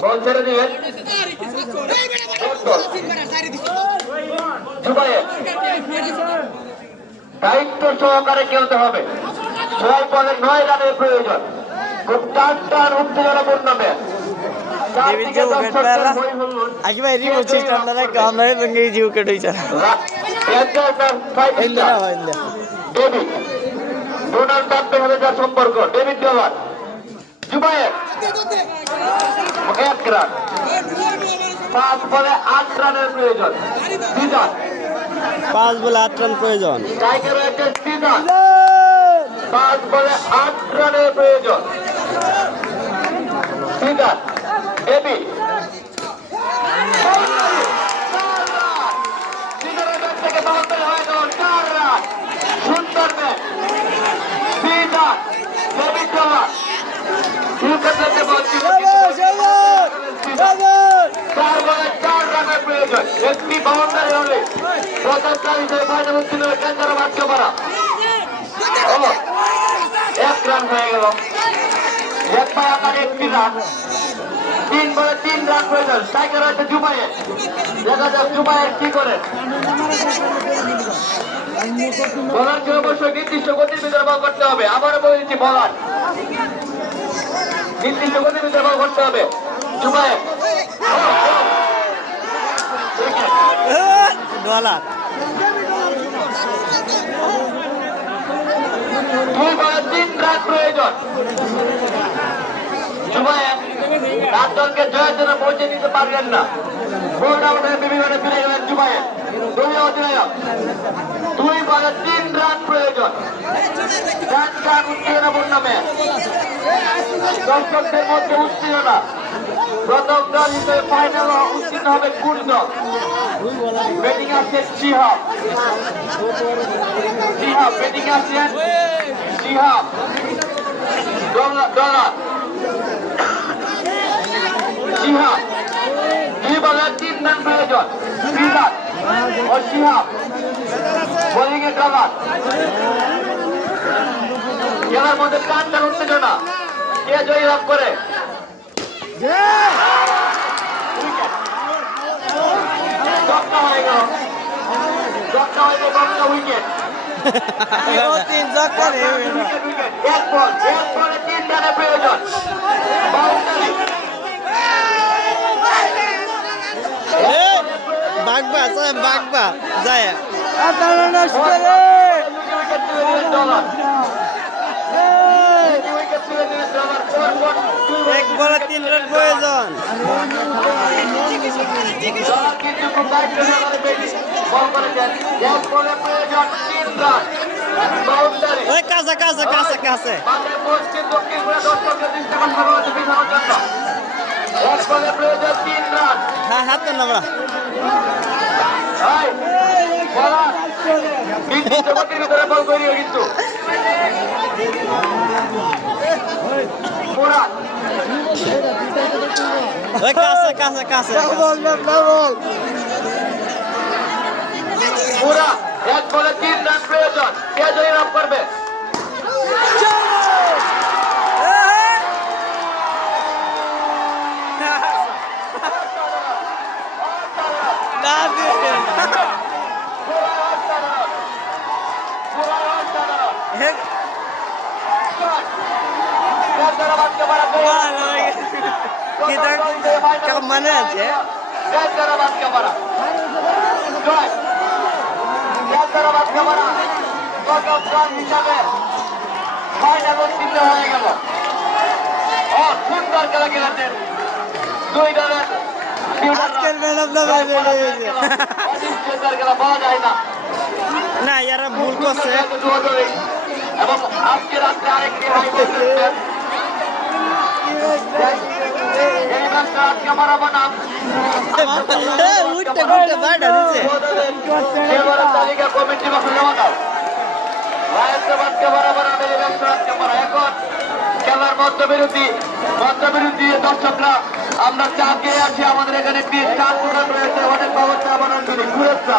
বল দিবেন জুবাইয়ের দায়িত্ব সহকারে খেলতে হবে ছয় বলে নয় রানের প্রয়োজন খুব টান টান উত্তেজনাপূর্ণ ম্যাচ চারদিকে দর্শকদের হই হুল্লোড়। আগে ভাই রিমোট সিস্টেমটা রাখো আমরা সঙ্গে এই জিও কেটে চালা রা- enjoy match five Indira star. Indira David Donald ট্রাম্পের সাথে যার সম্পর্ক এক রান। পাঁচ বলে আট রানের প্রয়োজন। সিজন পাঁচ বলে আট রান প্রয়োজন। পাঁচ বলে আট রানের প্রয়োজন। সিজন ডেভিড সিজনের ব্যাট থেকে বাউন্ডারি হয়ে গেল চার রান সুন্দর ম্যাচ সিজন ডেভিড দেওয়ার উইকেট লেগে বলছি চার বলে চার রানের প্রয়োজন একটি বাউন্ডারি হলে প্রথমকার হিসেবে ফাইনাল ছিল কেন্দ্র মাঠকে ও, এক রান হয়ে গেল এক পায় আকার একটি রান তিন বলে তিন রান প্রয়োজন টাইগার হয়েছে জুবাইয়ের দেখা যাক জুবাইয়ের কি করে বলারকে অবশ্যই নির্দিষ্ট গতির ভিতরে করতে হবে। আবারও বলে বলার। নির্দিষ্ট গতিবিধি বল করতে হবে। ডলার দুই বলে প্রয়োজন। জুবাইয়ের দলকে জয়ের জন্য পৌঁছে দিতে পারলেন না। দুই তিন প্রয়োজন। দর্শকদের মধ্যে দল হিসেবে ফাইনাল উত্তীর্ণ হবে দল ব্যাটিং আছে শিহাব শিহাব ব্যাটিং আছেন শিহাব ডলার ডলার শিহাব দুই বলে তিন প্রয়োজন শ্রীনাথ ও শিহাব বোলিং এ ডলার খেলার মধ্যে টান টান উত্তেজনা কে জয়ী লাভ করে? উইকেট তিন এক বল এক বলে তিন রানের প্রয়োজন। বাউন্ডারি বাগবা যায় বাগবা যায় উইকেট তুলে দিলেন ডলার উইকেট তুলে দিলেন ডলার ফোর ফোর এক বলে তিন রান প্রয়োজন ডলার কিন্তু খুব দায়িত্ব সহকারে ব্যাটিং বল করেছেন এক কাছে কাছে কাছে কাছে। হ্যাঁ হাত তো নামরা ভিতরে বল কাছে কাছে কাছে মুরাদ এক বলে তিন রান প্রয়োজন। কে জয়ী রান করবে? মানে আছে? না ইয়ারা ভুল করছে। এবং আজকে রাত্রে আরেকটি হাই এই ম্যাচটা আজকে মারাবো না উঠতে উঠতে বাড়া দিচ্ছে এবারে তালিকা কমিটি মাসে জমা দাও। রায়ত্রবাদকে বরাবর আমি এই ম্যাচটা আজকে এখন খেলার দর্শকরা আমরা চা খেয়ে আছি। আমাদের এখানে একটি চা দোকান রয়েছে। অনেক বাবার চা বানান করি চা